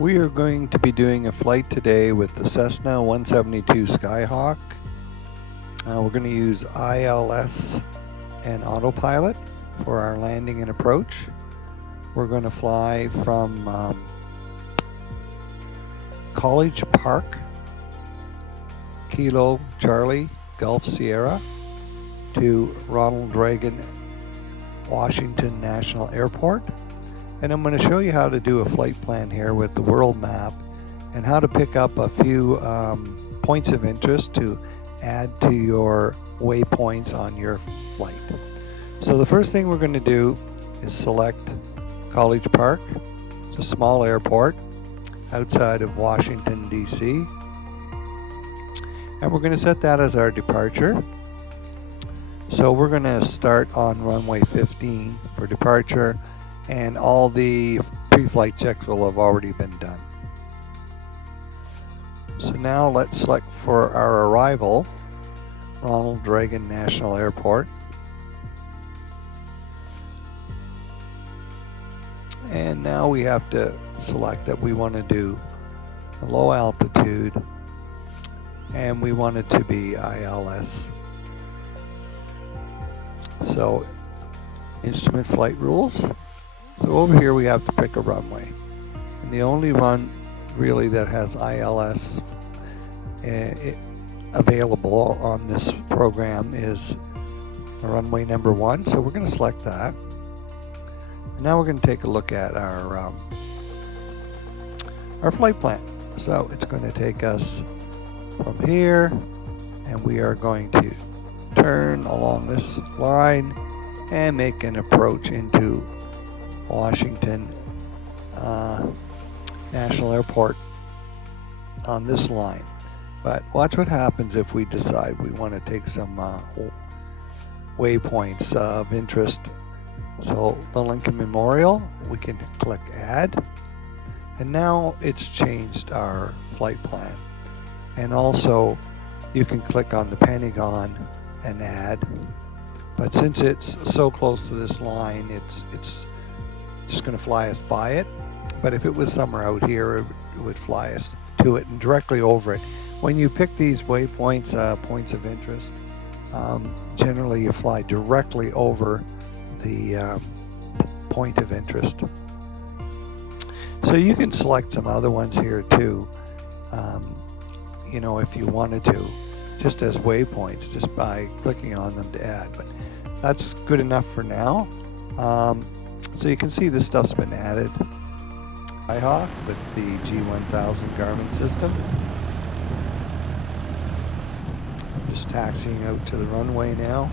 We are going to be doing a flight today with the Cessna 172 Skyhawk. We're going to use ILS and Autopilot for our landing and approach. We're going to fly from College Park, Kilo Charlie, Gulf Sierra, to Ronald Reagan Washington National Airport. And I'm going to show you how to do a flight plan here with the world map and how to pick up a few points of interest to add to your waypoints on your flight. So the first thing we're going to do is select College Park. It's a small airport outside of Washington, D.C. And we're going to set that as our departure. So we're going to start on runway 15 for departure, and all the pre-flight checks will have already been done. So now let's select for our arrival, Ronald Reagan National Airport. And now we have to select that we want to do a low altitude, and we want it to be ILS. So instrument flight rules. So over here we have to pick a runway, and the only run really that has ILS available on this program is runway number 1. So we're going to select that. And now we're going to take a look at our flight plan. So it's going to take us from here, and we are going to turn along this line and make an approach into Washington National Airport on this line. But watch what happens if we decide we want to take some waypoints of interest. So the Lincoln Memorial, we can click Add, and now it's changed our flight plan. And also you can click on the Pentagon and add, but since it's so close to this line, it's just going to fly us by it. But if it was somewhere out here, it would fly us to it and directly over it. When you pick these waypoints, points of interest, generally you fly directly over the point of interest. So you can select some other ones here too, if you wanted to, just as waypoints, just by clicking on them to add. But that's good enough for now. So you can see this stuff's been added. Skyhawk with the G1000 Garmin system. Just taxiing out to the runway now.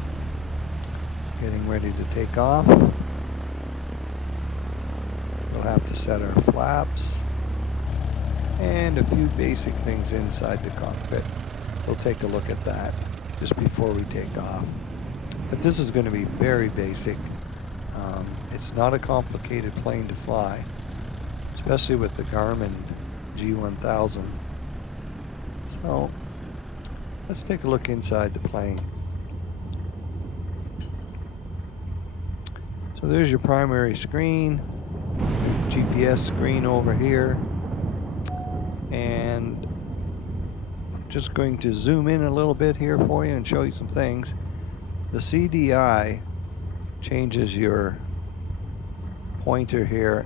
Getting ready to take off. We'll have to set our flaps and a few basic things inside the cockpit. We'll take a look at that just before we take off. But this is going to be very basic. It's not a complicated plane to fly, especially with the Garmin G1000. So let's take a look inside the plane. So there's your primary screen, GPS screen over here, and just going to zoom in a little bit here for you and show you some things. The CDI changes your pointer here.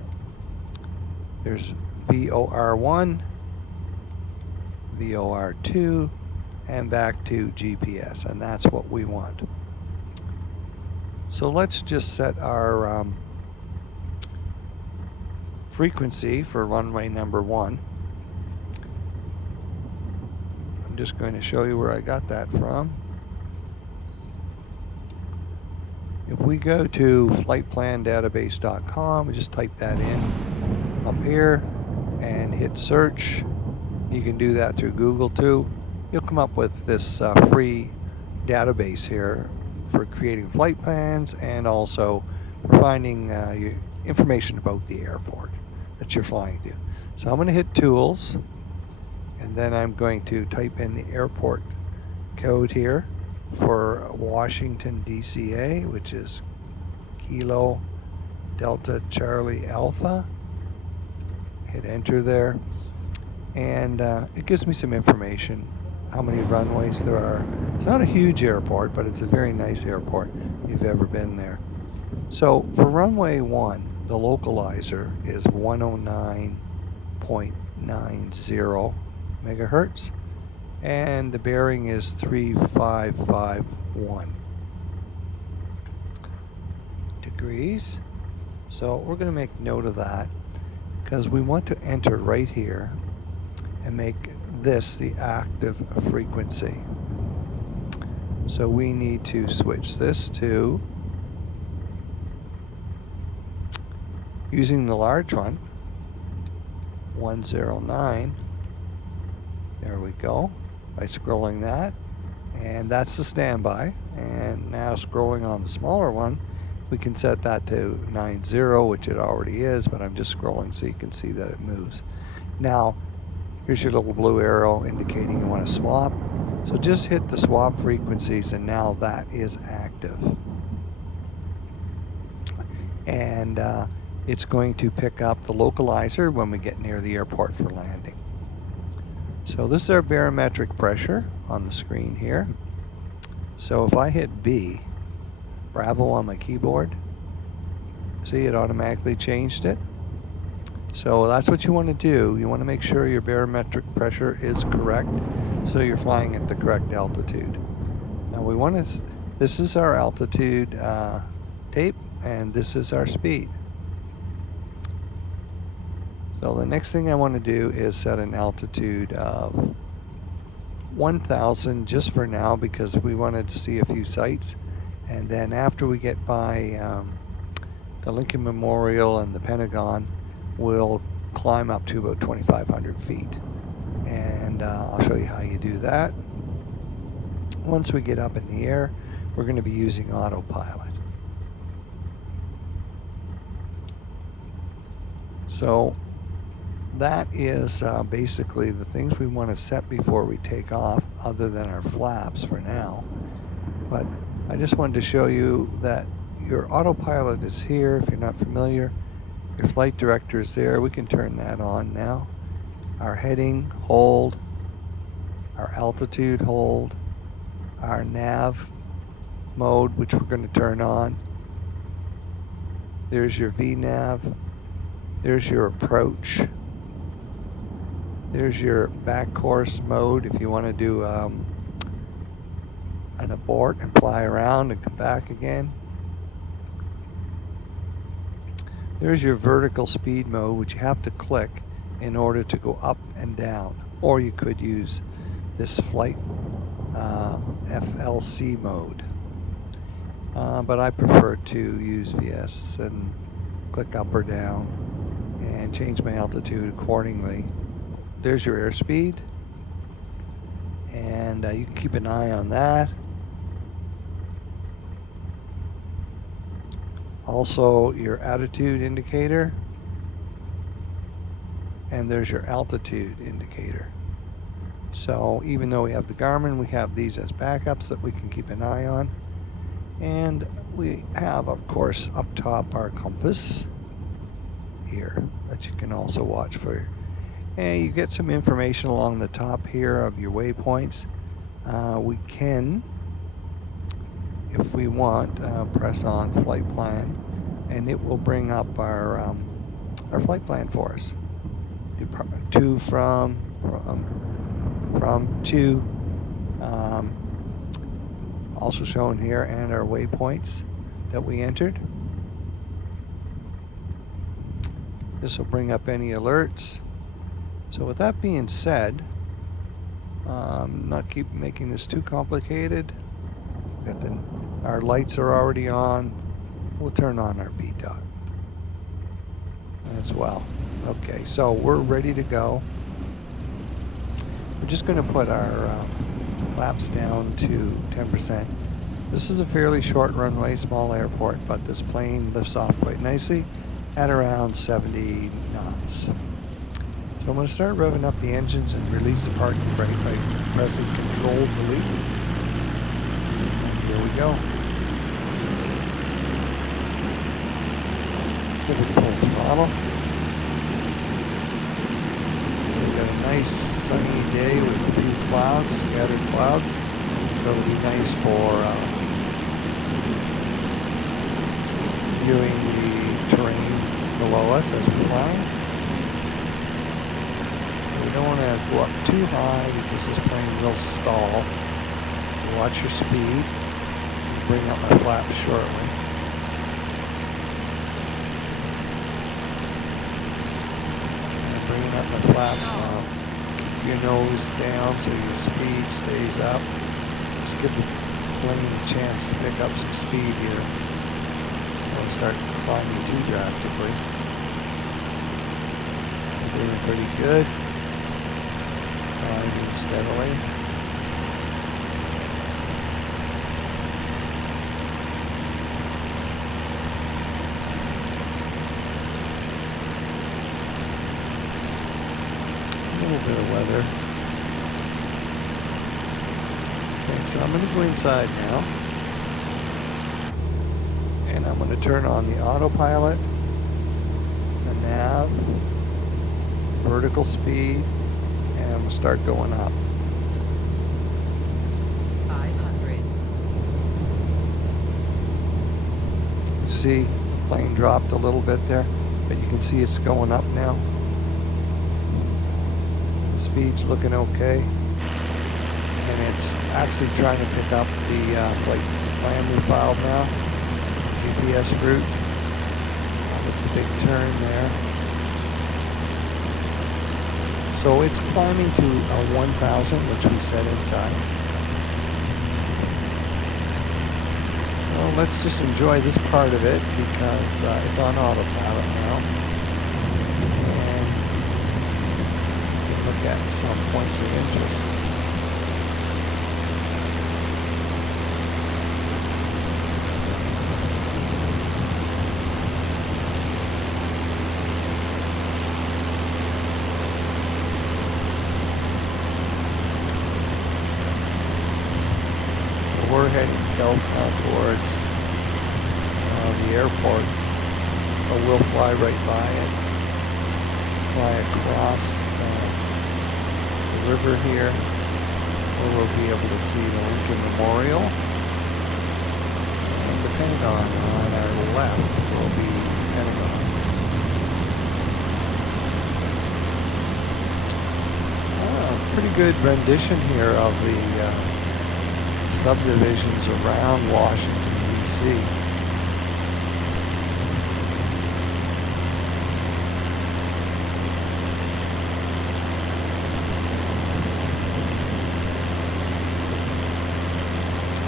There's VOR1, VOR2, and back to GPS, and that's what we want. So let's just set our frequency for runway number 1. I'm just going to show you where I got that from. If we go to flightplandatabase.com, we just type that in up here and hit search. You can do that through Google too. You'll come up with this free database here for creating flight plans and also for finding your information about the airport that you're flying to. So I'm going to hit Tools, and then I'm going to type in the airport code here for Washington DCA, which is Kilo Delta Charlie Alpha. hit enter there, and it gives me some information, how many runways there are. It's not a huge airport, but it's a very nice airport if you've ever been there. So for runway 1, the localizer is 109.90 megahertz, and the bearing is 3551 degrees. So we're going to make note of that because we want to enter right here and make this the active frequency. So we need to switch this to using the large one, 109. There we go, by scrolling that. And that's the standby. And now scrolling on the smaller one, we can set that to 90, which it already is, but I'm just scrolling so you can see that it moves. Now, here's your little blue arrow indicating you want to swap. So just hit the swap frequencies, and now that is active. And it's going to pick up the localizer when we get near the airport for landing. So this is our barometric pressure on the screen here. So if I hit B, Bravo on my keyboard, see, it automatically changed it. So that's what you want to do. You want to make sure your barometric pressure is correct so you're flying at the correct altitude. Now we want to, this is our altitude tape, and this is our speed. So the next thing I want to do is set an altitude of 1,000 just for now, because we wanted to see a few sites. And then after we get by the Lincoln Memorial and the Pentagon, we'll climb up to about 2,500 feet. And I'll show you how you do that. Once we get up in the air, we're going to be using Autopilot. So that is basically the things we want to set before we take off, other than our flaps for now. But I just wanted to show you that your Autopilot is here. If you're not familiar, your flight director is there. We can turn that on now. Our heading, hold. Our altitude, hold. Our nav mode, which we're going to turn on. There's your VNav. There's your approach. There's your back course mode if you want to do an abort and fly around and come back again. There's your vertical speed mode, which you have to click in order to go up and down. Or you could use this flight FLC mode. But I prefer to use VS and click up or down and change my altitude accordingly. There's your airspeed, and you can keep an eye on that. Also your attitude indicator, and there's your altitude indicator. So even though we have the Garmin, we have these as backups that we can keep an eye on. And we have, of course, up top our compass here that you can also watch for. And you get some information along the top here of your waypoints. We can, if we want, press on flight plan, and it will bring up our flight plan for us. To, from, to, also shown here, and our waypoints that we entered. This will bring up any alerts. So with that being said, not keep making this too complicated. Our lights are already on. We'll turn on our BDOT as well. Okay, so we're ready to go. We're just going to put our flaps down to 10%. This is a fairly short runway, small airport, but this plane lifts off quite nicely at around 70 knots. So I'm going to start revving up the engines and release the parking brake by pressing Control Delete. Here we go. Give it full throttle. nice sunny day with a few clouds, scattered clouds. So it'll be nice for viewing the terrain below us as we fly. We don't want to go up too high because this plane will stall. Watch your speed. Bring up my flaps shortly. And bringing up my flaps now. Keep your nose down so your speed stays up. Just give the plane a chance to pick up some speed here. Don't start climbing too drastically. Doing pretty good. Climbing steadily. A little bit of weather. Okay, so I'm going to go inside now. And I'm going to turn on the autopilot, the nav, vertical speed, and I'm going to start going up. 500. See, plane dropped a little bit there, but you can see it's going up now. Speed's looking okay. And it's actually trying to pick up the flight plan we filed now. GPS route. That was the big turn there. So it's climbing to a 1,000, which we set inside. Well, let's just enjoy this part of it because it's on autopilot now. And we can look at some points of interest. We're heading south now towards the airport, but we'll fly right by it, fly across the river here, where we'll be able to see the Lincoln Memorial, and the Pentagon on our left will be Pentagon. Pretty good rendition here of the subdivisions around Washington, D.C.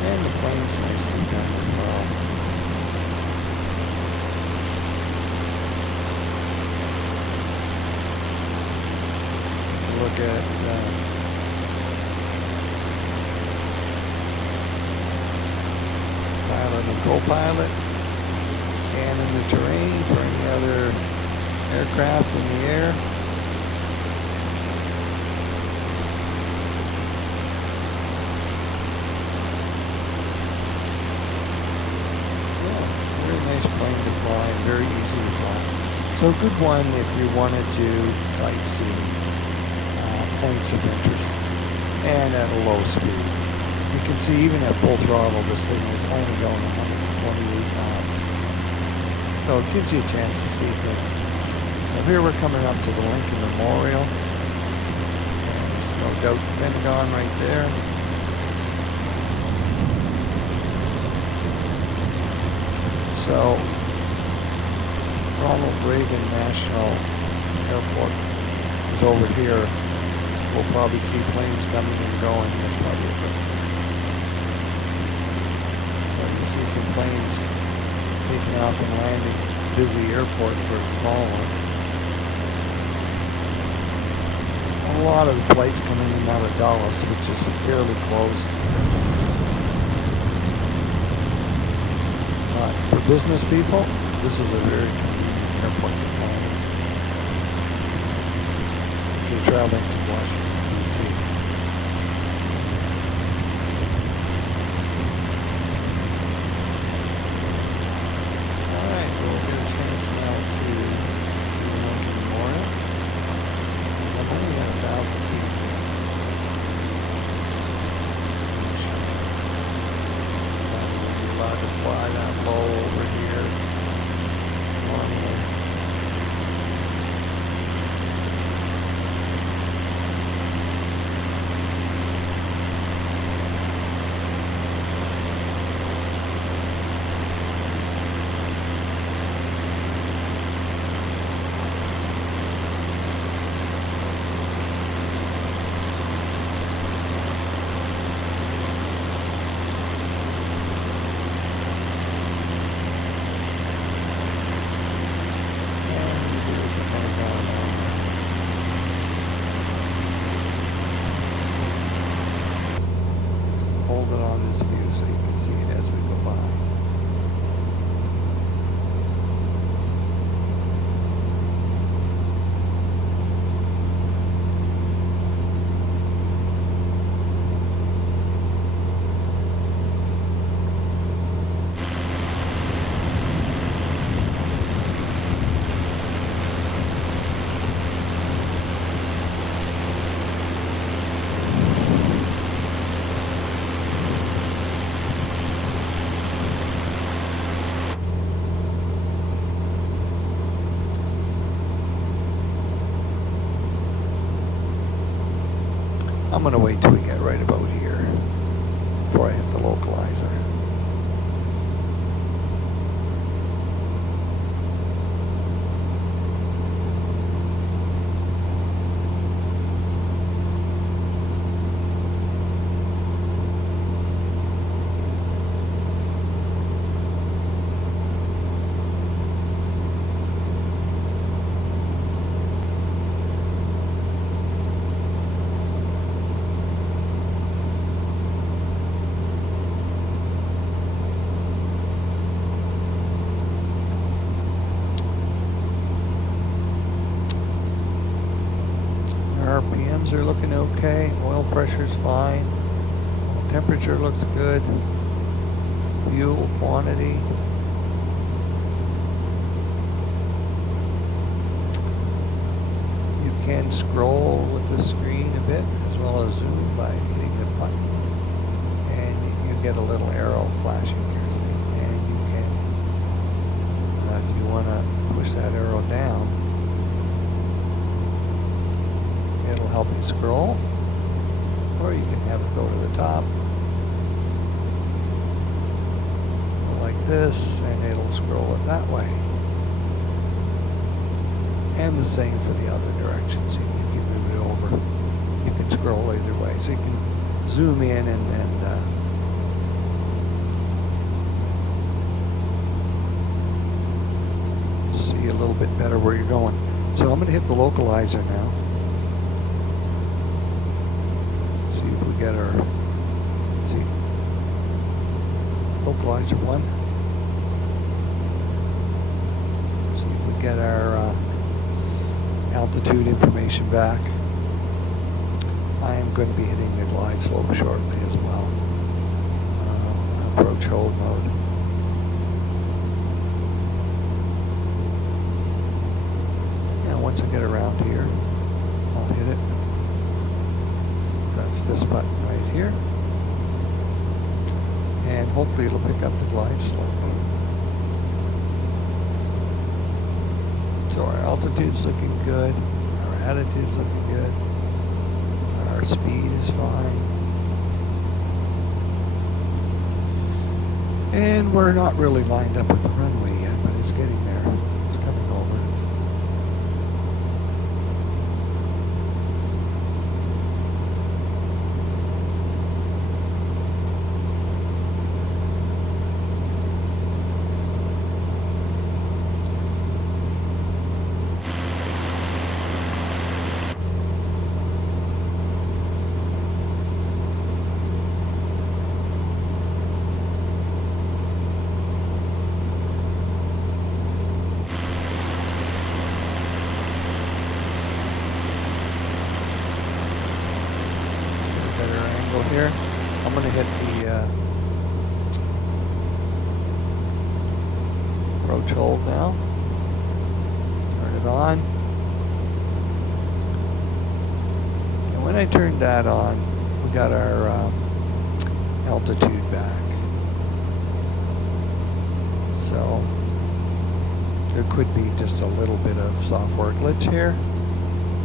And the plane's nicely done as well. Look at pilot and co-pilot, scanning the terrain for any other aircraft in the air. Yeah, very nice plane to fly, very easy to fly. So a good one if you wanted to sightsee points of interest and at a low speed. You can see even at full throttle, this thing is only going 128 knots. So it gives you a chance to see things. So here we're coming up to the Lincoln Memorial. And there's no doubt the Pentagon right there. So Ronald Reagan National Airport is over here. We'll probably see planes coming and going. You see some planes taking off and landing. Busy airport for a small one. A lot of the flights coming in and out of Dallas, which is fairly close. But for business people, this is a very convenient airport to fly. If you're traveling to Washington, D.C. $1,000 around this view so you can see it as we go by. I'm going to wait till we get right about here before I hit the localizer. RPMs are looking okay. Oil pressure's fine. Temperature looks good. Fuel quantity. You can scroll with the screen a bit as well as zoom by hitting the button. And you get a little arrow flashing here. See? And you can, if you want to push that arrow down, it'll help you scroll, or you can have it go to the top like this, and it'll scroll it that way. And the same for the other directions. If you move it over, you can scroll either way. So you can zoom in and see a little bit better where you're going. So I'm going to hit the localizer now. Get our, see, localizer 1. See if we get our altitude information back. I am going to be hitting the glide slope shortly as well. Approach hold mode. Now once I get around here, I'll hit it. That's this button right here, and hopefully it'll pick up the glide slope. So our altitude's looking good, our attitude's looking good, our speed is fine, and we're not really lined up with the runway yet, but it's getting there. It's coming over. Here, I'm going to hit the approach hold now. Turn it on. And when I turned that on, we got our altitude back. So there could be just a little bit of software glitch here.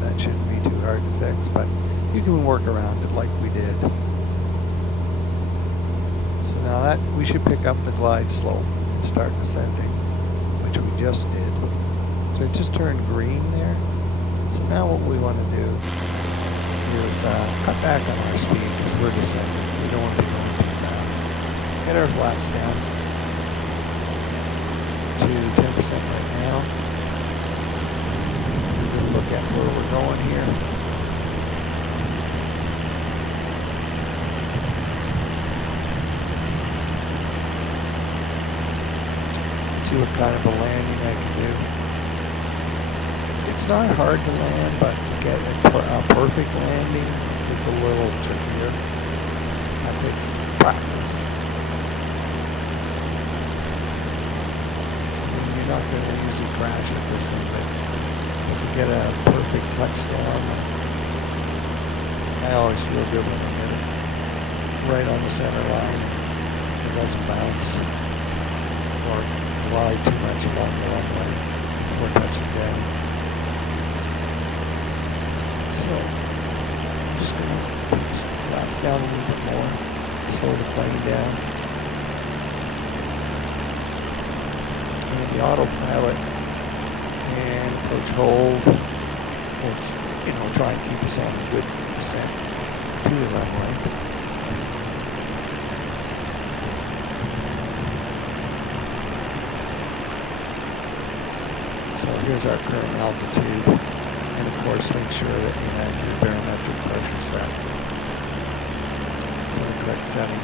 That shouldn't be too hard to fix, but you can work around it like we did. So now that we should pick up the glide slope and start descending, which we just did. So it just turned green there. So now what we want to do is cut back on our speed because we're descending. We don't want to be going too fast. Get our flaps down to 10% right now. We're going to look at where we're going here. see what kind of a landing I can do. It's not hard to land, but to get a perfect landing is a little trickier. That takes practice. I mean, you're not going to usually crash with this thing, but if you get a perfect touchdown, I always feel good when I get it right on the center line. It doesn't bounce or glide too much along the runway before touching down. So I'm just going to put the flaps down a little bit more, slow the plane down. And the autopilot and approach hold will try and keep us on a good descent to the runway. So here's our current altitude. And of course, make sure that you have your barometric pressure set in the correct setting.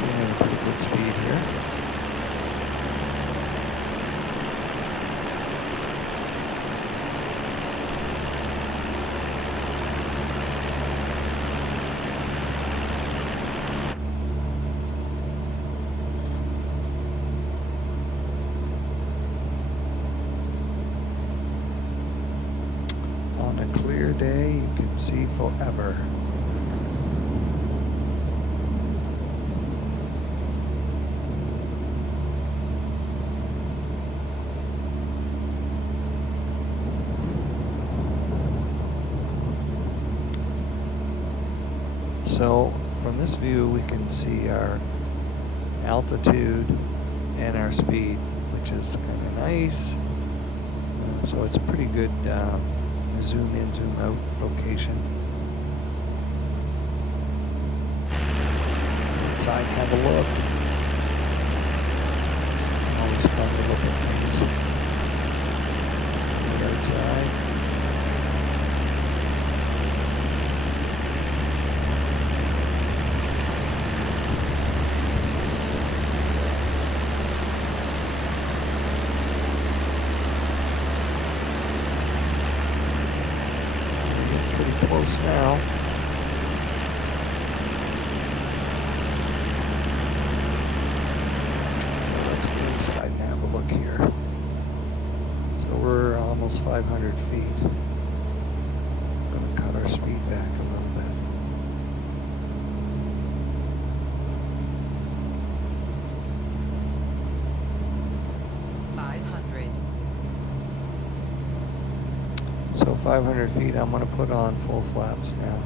We're at a pretty good speed here. On a clear day, you can see forever. So from this view, we can see our altitude and our speed, which is kind of nice. So it's a pretty good zoom in, zoom out location. Inside, have a look. Always fun to look at things. The outside. Close now. So let's go inside and have a look here. So we're almost 500 feet. I'm going to cut our speed back a little bit. So 500 feet, I'm going to put on full flaps now.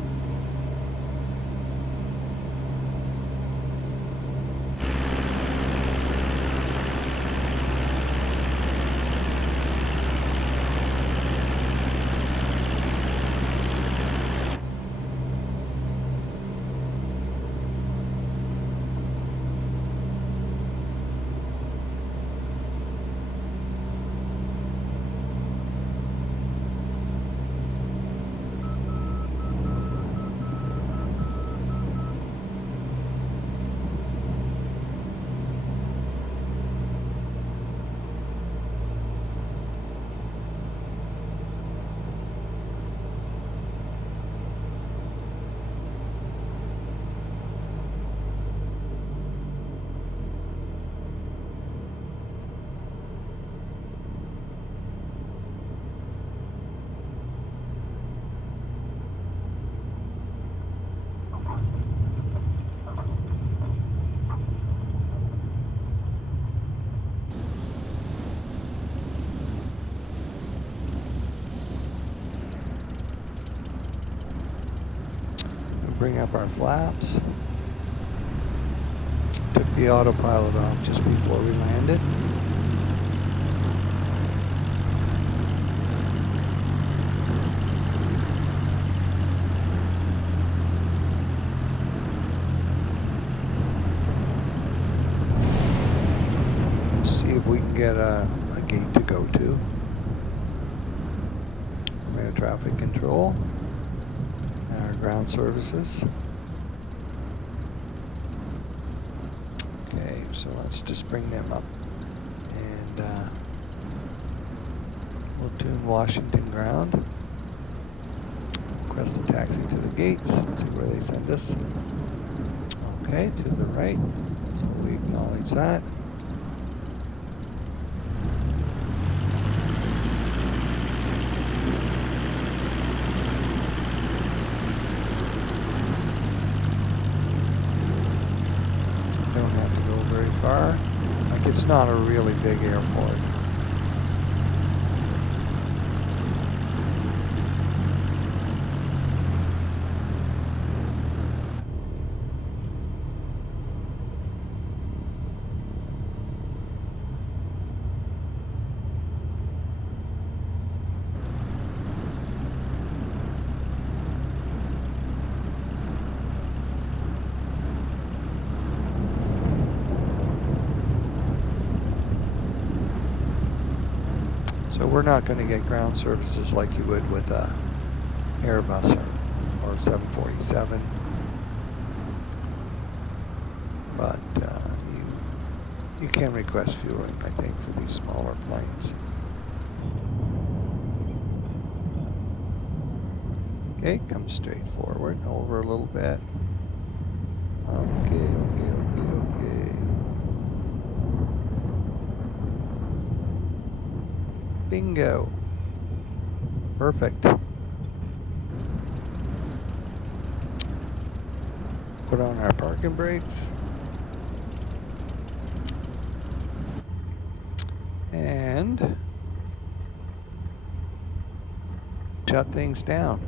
Bring up our flaps. Took the autopilot off just before we landed. See if we can get a gate to go to. Air traffic control. Our ground services. So let's just bring them up. And we'll tune Washington ground. Request a taxi to the gates. Let's see where they send us. Okay, to the right. So we acknowledge that. Don't have to go very far. Like, it's not a really big airport. So we're not going to get ground services like you would with a Airbus or 747, but you can request fueling, I think, for these smaller planes. Okay, come straight forward, over a little bit. Okay. Bingo. Perfect. Put on our parking brakes. And shut things down.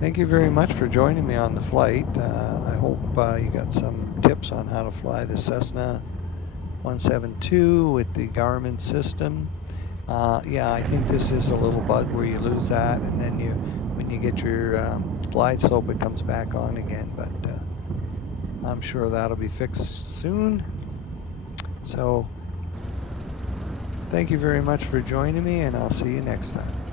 Thank you very much for joining me on the flight. I hope you got some tips on how to fly the Cessna 172 with the Garmin system. Yeah, I think this is a little bug where you lose that, and then when you get your glide slope, it comes back on again. But I'm sure that'll be fixed soon. So thank you very much for joining me, and I'll see you next time.